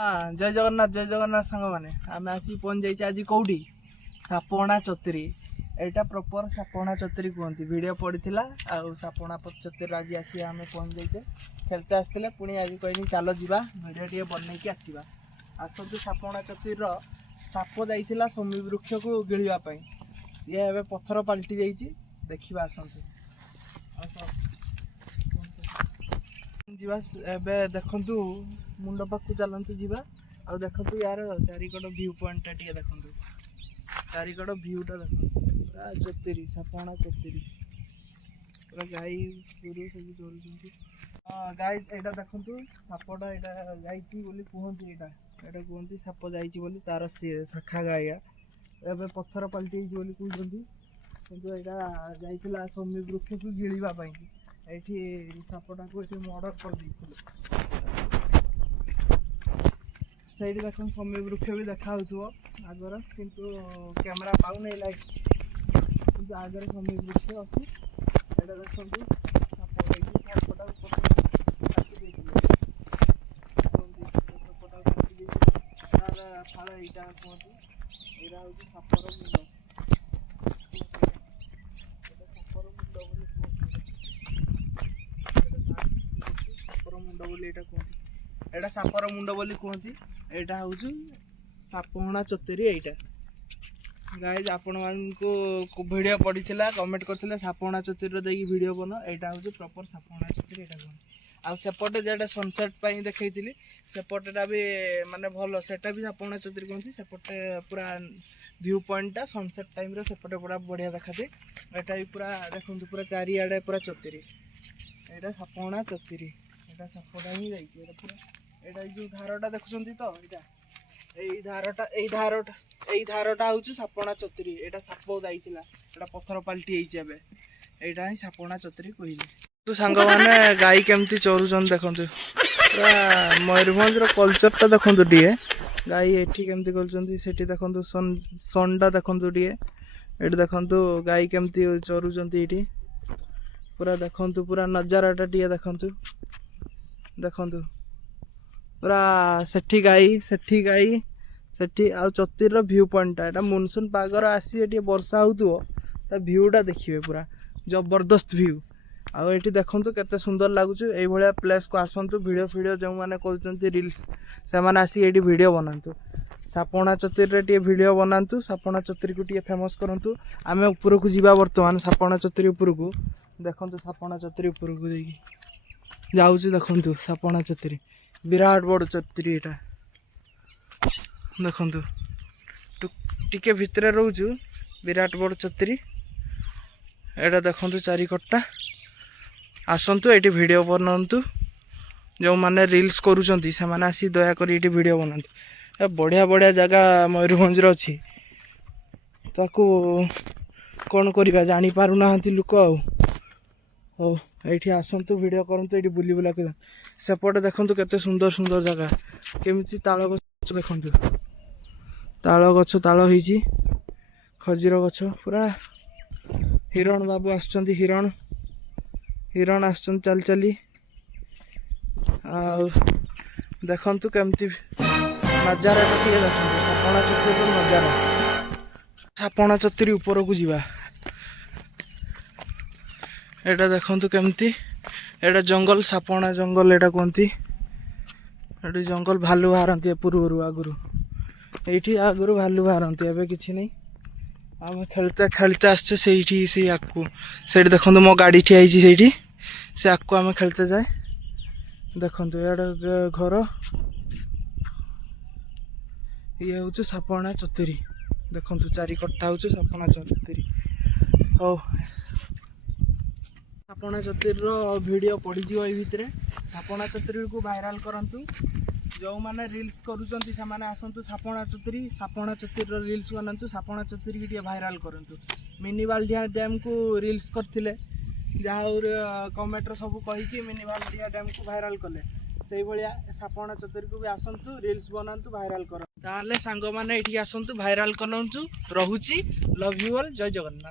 हाँ जय जगन्नाथ सांग मैंने आम आसी पहुँच जाइए आज कौटी सापणा चतुरी एटा प्रॉपर सापणा चतुरी कहती वीडियो पड़ा आउ सापणा चतुरी आज आसी आम पहुँच जाइए खेलते आसते पुणी आज कहनी चलो जीवा वीडियो टे बनईकी आसवा आसतु सापणा चतुरीर साप जाइला समी वृक्ष को गिळापी सी ए पथर पलटि जाइए देखा आसतु जीवा एबे देखंतु मुंड पाखु चलतु जीवा आ देखंतु यार चारिकड़ व्यू पॉइंट टे देखंतु चारिकड़ व्यूटा देखंतु पूरा चतुरी सापणा चतुरी पूरा गाई गोरु सब चलुଛନ୍ତି हाँ गाई एटा देखंतु सापटा एटा जाईची बोली कहंती एटा एटा कहंती साप जाईची बोली तार शाखा गाया एबे पत्थर पलटि बोली कहंती किंतु एटा जाईतिला समी वृक्ष को गिळिबा पई एठी सापटा को एठी मर्डर कर दी सही देख समी वृक्ष भी देखा आगर किंतु कैमरा पाऊ नहीं लाइट किंतु आगे समी वृक्ष अच्छी एटा देखते सापटा तार फाड़ यहाँ कहते यहाँ हूँ सापर मुंड सापर मुंड बोली एटा सापर मुंड बोली कहती एटा हूँ सापणा चतुरी एटा गाइज आपण मानक वीडियो पड़ा कमेंट करते सापणा चतुरी देखिए वीडियो बन एटा हूँ प्रॉपर सापणा चतुरी एटा कहते आ सेपटे जेटा सनसेट देखी सेपटा भी माने भल सेटा भी सापणा चतुरी कहती सेपटे पूरा व्यू पॉइंटा सनसेट टाइम रे सेपटे पूरा बढ़िया देखा एटा भी पूरा देखो पूरा चारिआडे पूरा चतुरी एटा सापणा चतुरी एटा सापटा ही जाइए पूरा एटा जो धारटा देखुं तो यही धारटा हूँ सापणा चतुरी एटा साप जाइला एटा पत्थर पलटि एटा ही सापणा चतुरी कहले तो सांग मैंने गाई केमती चरुचन देखु मयूरभंज कल्चरटा देखु टे गाई एठी केमती कर देखु सनटा देखु टे ये देखु गाई केमती चरुचन ये पूरा देखु पूरा नजाराटा टे देखु देखु पूरा सेठी गाई सेठी आ चतुर व्यू पॉइंटा एटा मनसून पागर आसी वर्षा हो भ्यूटा देखिए पूरा जबरदस्त व्यू आउ ये देखु केते सुंदर लगुच ये प्लेस को आसतु वीडियो फीडियो जो मैंने कर रिल्स से मैंने आसिक ये वीडियो बनातु सापणा चतुरी टे वीडियो बनातु सापणा चतुरी को टे फेमस करूँ आम ऊपर को जावा बर्तमान सापणा चतुरी उपर को देखु सापणा चतुरी उपर को जाऊँ देखु सापणा चतुरी विराट बड़ चतुरी एटा देखु टिके भितर रोचु विराट बड़ चतुरी एटा देखु चारिकट्टा आसतु ये वीडियो बनातु जो मैंने रिल्स करुँच से मैंने आसी दयाकोरी ये वीडियो बनातु बढ़िया बढ़िया जगह मयूरभंज अच्छी ताकू कौन करवा जापारूना लोक ये आसतु वीडियो करतु ये बुली बुला सेपटे देखु केते सुंदर सुंदर जगह केमी ताल गछ देखु ताल गछ ताल होइछि खजीर गछ पूरा हिरण बाबू आसुचंती हिरण आसुचंती चल चली देखु केमती नजारा टे देखु सापणा चतुरी नजारा सापणा चतुरी ऊपर को जीवा एटा देखु केमती एटा जंगल सापणा जंगल एटा कहती ये जंगल भालू बाहरती पूर्व आगुरी ये आगुरी भालू बाहरती एवं किसी नहीं आम खेलते खेलते आसचे से आगू से देखो मो गाड़ी ठिया से आगू आम खेलते जाए देखो ये घर ये हूँ सापणा चतुरी देखो चारिकट्टा हूँ सापणा चतुरी हो सापणा चतुरी वीडियो पड़ीज ये भितर सापणा चतुरी को भाइराल करंतु जो मैंने रिल्स करुँच से आसतु सापणा चतुरी रिल्स बनातु सापणा चतुरी की भाइराल करंतु मिनी बाल्डिया डैम को रिल्स करथिले जहाँ कमेंटर सब कहीकि मिनी बाल्डिया डैम को भाइराल कले से भाया सापणा चतुरी को भी आसतु रिल्स बनातु भाइराल कर ताले सांग मैंने ये आसतु भाइराल करंतु रहुची लव यू ऑल जय जगन्नाथ।